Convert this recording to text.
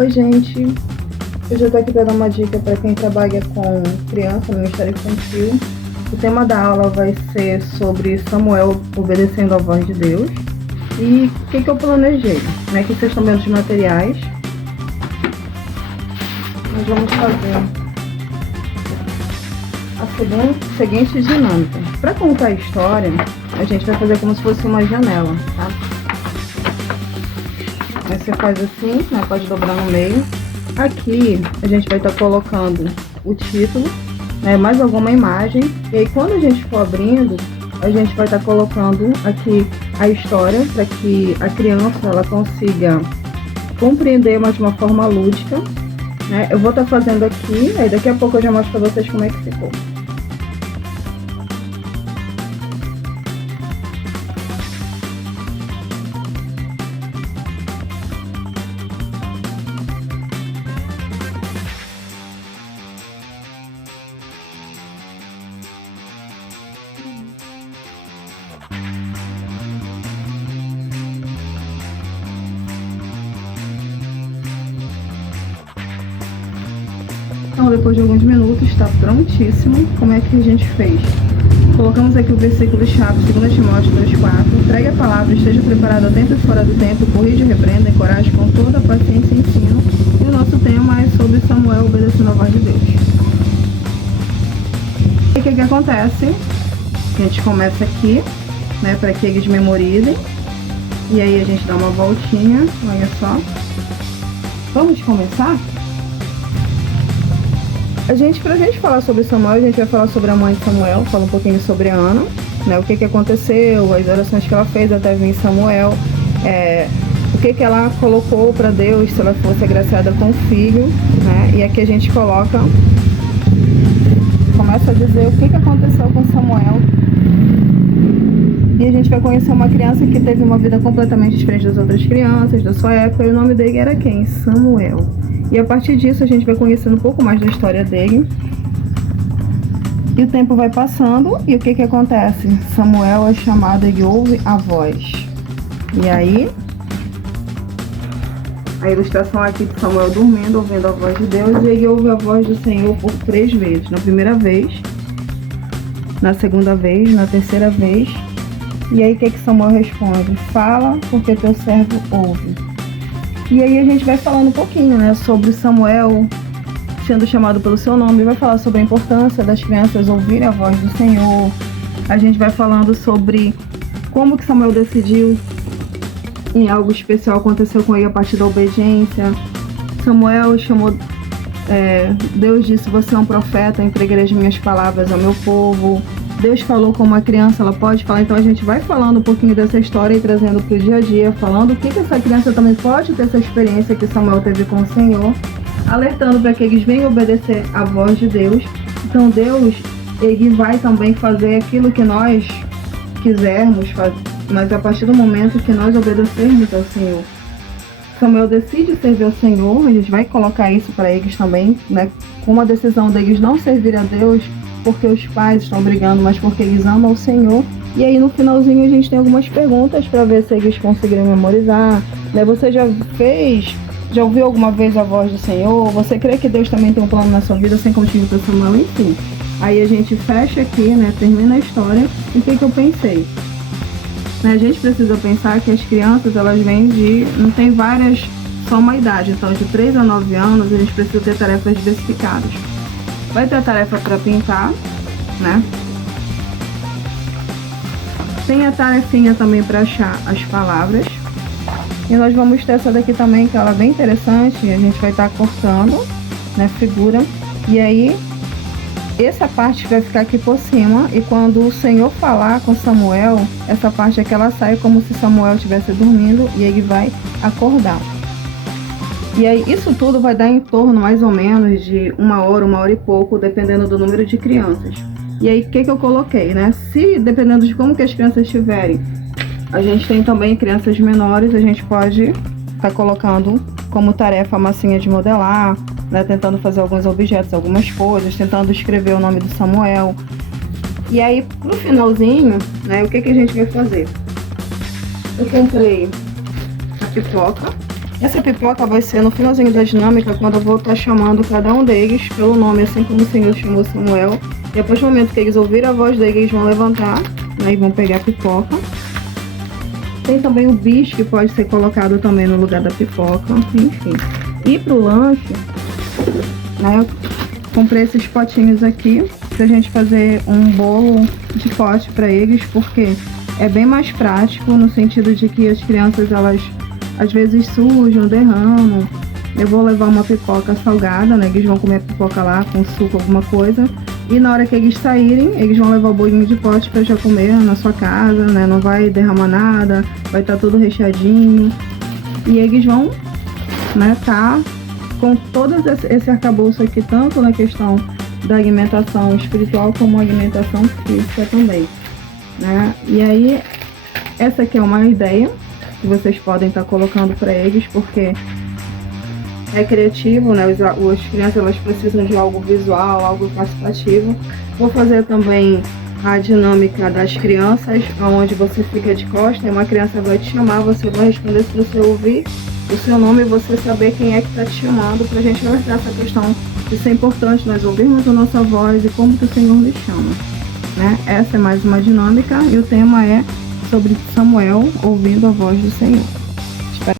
Oi, gente. Hoje eu tô aqui para dar uma dica para quem trabalha com criança no Ministério Infantil. O tema da aula vai ser sobre Samuel obedecendo à voz de Deus. E o que eu planejei? Aqui vocês estão vendo os materiais. Nós vamos fazer a seguinte dinâmica. Para contar a história, a gente vai fazer como se fosse uma janela, tá? Aí você faz assim, né? Pode dobrar no meio. Aqui a gente vai estar colocando o título, né? Mais alguma imagem. E aí quando a gente for abrindo, a gente vai estar colocando aqui a história para que a criança ela consiga compreender, mas de uma forma lúdica, né? Eu vou estar fazendo aqui, aí daqui a pouco eu já mostro para vocês como é que ficou. Então, depois de alguns minutos, está prontíssimo. Como é que a gente fez? Colocamos aqui o versículo-chave, 2 Timóteo 2,4. Pregue a palavra, esteja preparado a tempo e fora do tempo, corrija, repreenda, encoraje com toda a paciência e ensino. E o nosso tema é sobre Samuel obedecendo a voz de Deus. E o que acontece? A gente começa aqui, né, para que eles memorizem. E aí a gente dá uma voltinha, olha só. Vamos começar? Pra gente falar sobre Samuel, a gente vai falar sobre a mãe de Samuel, fala um pouquinho sobre a Ana, né, o que aconteceu, as orações que ela fez até vir Samuel, o que ela colocou para Deus se ela fosse agraciada com o filho, né, e aqui a gente começa a dizer o que aconteceu com Samuel, e a gente vai conhecer uma criança que teve uma vida completamente diferente das outras crianças, da sua época, e o nome dele era quem? Samuel. E a partir disso a gente vai conhecendo um pouco mais da história dele. E o tempo vai passando e o que acontece? Samuel é chamado e ouve a voz. E aí, a ilustração aqui de Samuel dormindo, ouvindo a voz de Deus. E ele ouve a voz do Senhor por 3 vezes. Na primeira vez, na segunda vez, na terceira vez. E aí o que Samuel responde? Fala porque teu servo ouve. E aí a gente vai falando um pouquinho, né, sobre Samuel sendo chamado pelo seu nome, vai falar sobre a importância das crianças ouvirem a voz do Senhor. A gente vai falando sobre como que Samuel decidiu em algo especial aconteceu com ele a partir da obediência. Samuel chamou, Deus disse, você é um profeta, entreguei as minhas palavras ao meu povo. Deus falou como uma criança, ela pode falar, então a gente vai falando um pouquinho dessa história e trazendo para o dia a dia, falando o que essa criança também pode ter essa experiência que Samuel teve com o Senhor, alertando para que eles venham obedecer à voz de Deus. Então Deus, ele vai também fazer aquilo que nós quisermos fazer, mas a partir do momento que nós obedecermos ao Senhor. Samuel decide servir ao Senhor, a gente vai colocar isso para eles também, né, com uma decisão deles não servir a Deus, porque os pais estão brigando, mas porque eles amam o Senhor. E aí no finalzinho a gente tem algumas perguntas para ver se eles conseguiram memorizar, né? Você já ouviu alguma vez a voz do Senhor? Você crê que Deus também tem um plano na sua vida, assim como tive para Samuel? Enfim, aí a gente fecha aqui, né? Termina a história. E o que eu pensei? A gente precisa pensar que as crianças, elas vêm não tem várias, só uma idade, então de 3 a 9 anos a gente precisa ter tarefas diversificadas. Vai ter a tarefa para pintar, né? Tem a tarefinha também para achar as palavras. E nós vamos ter essa daqui também, que ela é bem interessante. A gente vai estar cortando, né, figura. E aí, essa parte vai ficar aqui por cima. E quando o Senhor falar com Samuel, essa parte aqui ela sai como se Samuel estivesse dormindo e ele vai acordar. E aí isso tudo vai dar em torno mais ou menos de 1 hora e pouco, dependendo do número de crianças. E aí o que eu coloquei, né? Se dependendo de como que as crianças estiverem, a gente tem também crianças menores, a gente pode estar colocando como tarefa a massinha de modelar, né? Tentando fazer alguns objetos, algumas coisas, tentando escrever o nome do Samuel. E aí pro finalzinho, né, o que a gente vai fazer? Eu comprei a pipoca, Essa pipoca vai ser no finalzinho da dinâmica, quando eu vou estar chamando cada um deles pelo nome, assim como o Senhor chamou Samuel. E a partir do momento que eles ouvirem a voz deles, eles vão levantar, né, e vão pegar a pipoca. Tem também o bicho que pode ser colocado também no lugar da pipoca, enfim. E pro lanche, né, eu comprei esses potinhos aqui pra gente fazer um bolo de pote pra eles, porque é bem mais prático no sentido de que as crianças, elas às vezes sujam, derramam. Eu vou levar uma pipoca salgada, né? Eles vão comer a pipoca lá com suco, alguma coisa. E na hora que eles saírem, eles vão levar o bolinho de pote para já comer na sua casa, né? Não vai derramar nada, vai estar tudo recheadinho. E eles vão, né, tá com todo esse arcabouço aqui, tanto na questão da alimentação espiritual como alimentação física também, né? E aí, essa aqui é uma ideia que vocês podem estar colocando para eles, porque é criativo, né? As crianças, elas precisam de algo visual, algo participativo. Vou fazer também a dinâmica das crianças, onde você fica de costas, e uma criança vai te chamar, você vai responder se você ouvir o seu nome e você saber quem é que está te chamando, para a gente alertar essa questão. Isso é importante, nós ouvirmos a nossa voz e como que o Senhor nos chama, né? Essa é mais uma dinâmica e o tema é sobre Samuel ouvindo a voz do Senhor.